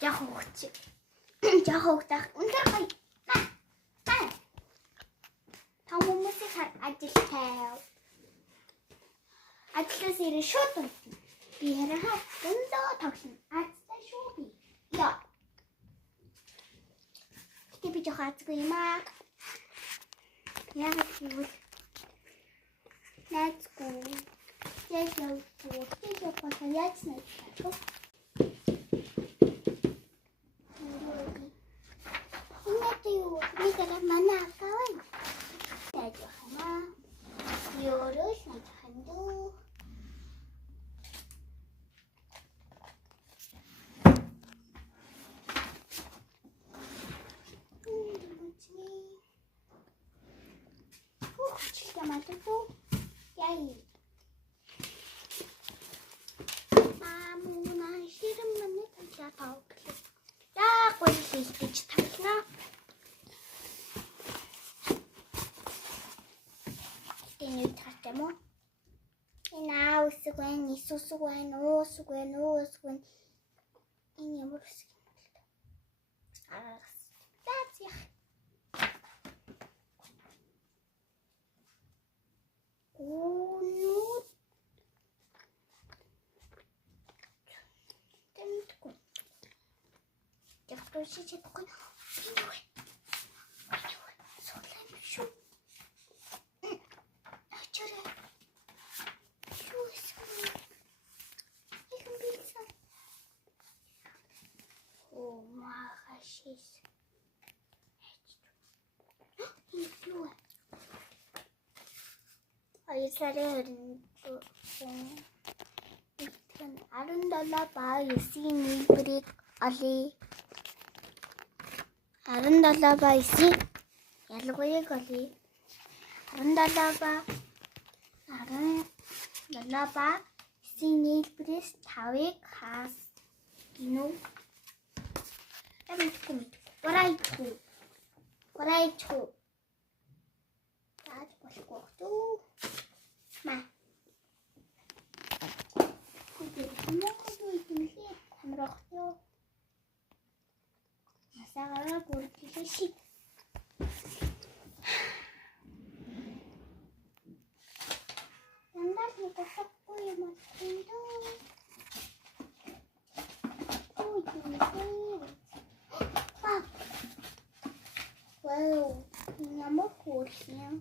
Яах вэ? Яах вэ? Өндөр гоё. Том хүмүүсийг ажилтай. Ажлаас ирээ шууд унтна. Би хараа өндөө тоглоно. Азтай шүү би. Яа. Тэг би жоохон азгүй юм аа. Яг гэвэл найзгүй. Яг яаж найзтай. Ini mana kawan? Saya hama, diurus saya handu. Cerita macam tu, yai. Amu nasi mana tak tahu. Ya, kau sih cerita. Энэ тартай мó. Энэ аусг байна, исусг байна, уусг байна. Энэ ямар үсэг юм бэ? Араас. That's ya. Гүнүүд. Тэмтгүй. Яг тушиж чадахгүй. Соглаем шүү. Арандалаа ясын нэлбэрийг олъё. Арандалаа ясын ялгууийг олъё. Арандалаа ясын нэлбэрээс 5-ыг хаас гинөө. Варайчгүй. Таад болохгүй туу. Маа. Хамрахтё. Насаараа гүрдээ шиг. Нандаа нэг тахгүй юм аа. Вау, ямар хөөрхөн.